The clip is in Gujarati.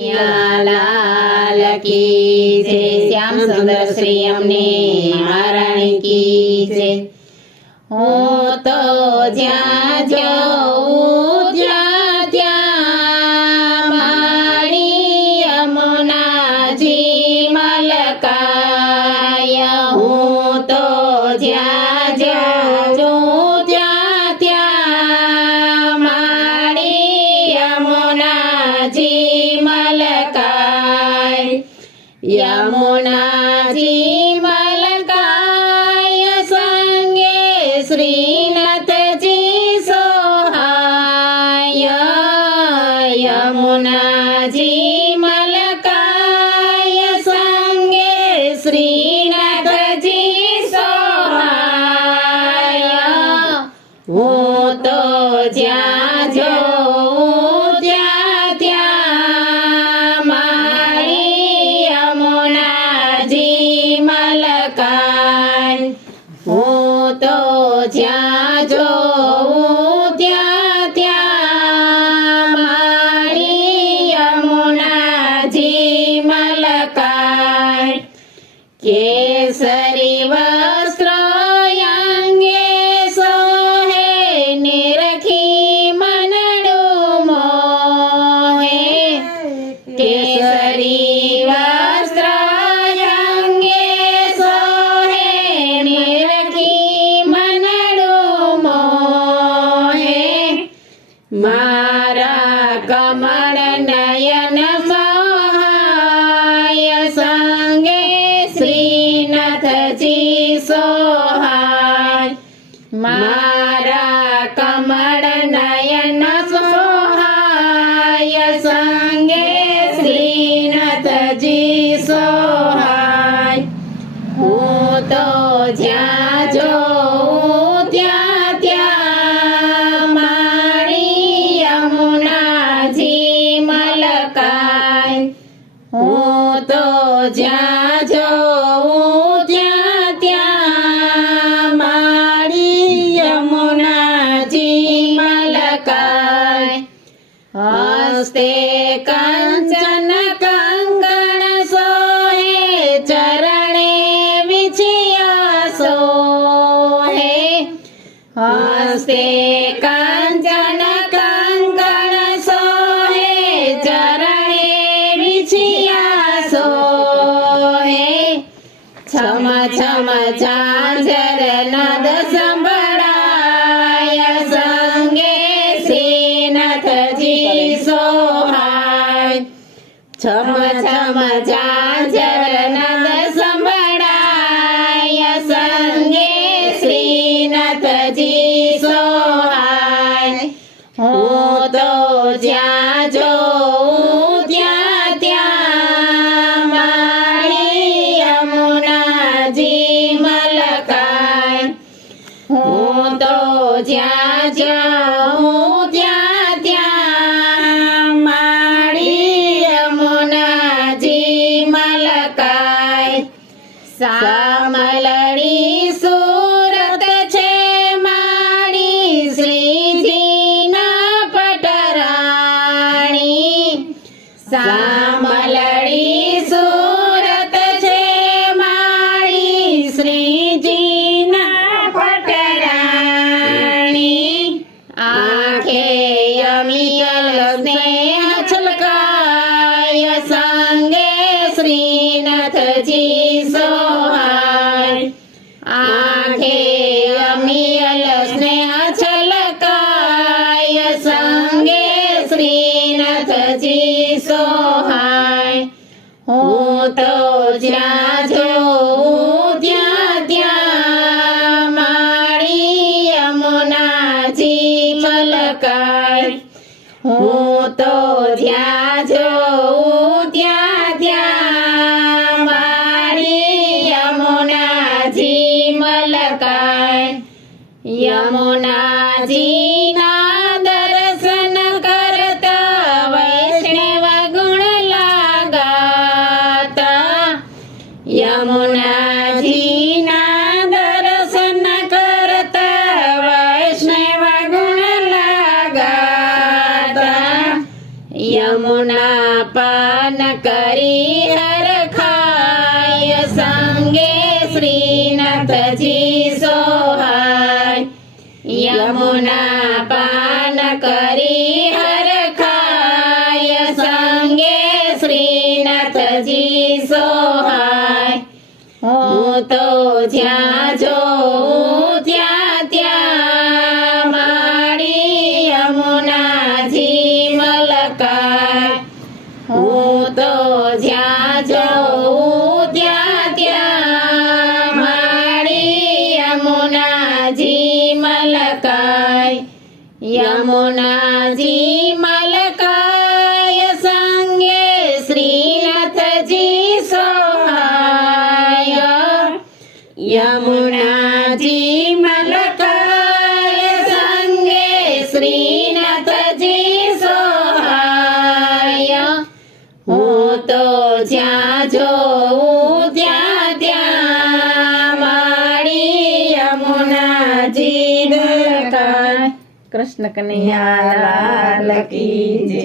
लाल की जय। श्याम सुंदर श्री अમને મહારાણી की जय। હું તો જ્યાં જઉં ત્યાં મારી યમુનાજી મલકાય। હું તો જ્યાં જઉં ત્યાં મારી યમુનાજી મલકાય। યમુનાજી મલકાય સંગે શ્રીનાથજી સોહાય। યમુનાજી મલકાય સંગે શ્રીનાથજી સોહાય। હું તો જ્યાં જોઉં ત્યાં મારી યમુનાજી મલકાય। હું તો જ્યાં જોઉં ત્યાં મારી યમુનાજી મલકાય। કેસરી વસ્ત્ર અંગે સોહે નિરખી મનડું મોહે। કેસરી વસ્ત્ર અંગે સોહે નિરખી મનડું મોહે। મારા કમળ નયન સોહાય સંગે શ્રીનાથજી સોહાય। મારા કમળ નયન સોહાય સંગે શ્રીનાથજી સોહાય। હું તો જ્યાં જોઉં ત્યાં મારી યમુનાજી મલકાય। હું તો જ્યાં જોઉં ત્યાં મારી યમુનાજી મલકાય। હસ્તે કંચન કંગણ સોહે ચરણે વિછિયા સોહે। હસ્તે કંચન કંગણ સોહે ચરણે વિછિયા સોહે। છમ છમ ઝાંઝર નદ સંભળાય સંગે શ્રીનાથજી સોહાય। છમ છમ ઝાંઝર નદ સંભળાય સંગે શ્રીનાથજી સોહાય। હું તો જ્યાં જોઉં ત્યાં મારી યમુનાજી મલકાય। હું તો જ્યાં જાઉં ત્યાં મારી યમુનાજી મલકાય। સામલડી સુરત છે મારી શ્રીજીના પટરાણી। સામલડી સુરત છે મારી શ્રીજીના પટરાણી। આંખે અમિયલ સ્નેહ છલકાય સંગે શ્રીનાથજી સોહાય। આંખે અમિયલ સ્નેહ છલકાય સંગે શ્રીનાથજી સોહાય। હું તો જ્યાં જોઉં ત્યાં મારી યમુનાજી મલકાય। હું તો જ્યાં જોઉં ત્યાં મારી યમુનાજી મલકાય। યમુનાજીના દર્શન કરતા વૈષ્ણવ ગુણ લાગાતા। યમુનાજીના દર્શન કરતા વૈષ્ણવ ગુણ લાગાતા। યમુના પા પાન કરી હરખાય સંગે શ્રીનાથજી સોહાય યમુના પાન કરી હરખાય સંગે શ્રીનાથજી સોહાય હું તો જ્યાં જોઉં ત્યાં ત્યાં માડી યમુનાજી મલકાય હું તો જ્યાં જોઉં ત્યાં ત્યાં માડી યમુનાજી મલકાય યમુનાજી મલકાય સંગે શ્રીનાથજી સોહાય યમુનાજી મલકાય સંગે શ્રીનાથજી સોહાય હું તો જ્યાં જોઉં ત્યાં ત્યાં માડી યમુનાજી મલકાય. કૃષ્ણ કનૈયા લાલ કી જય.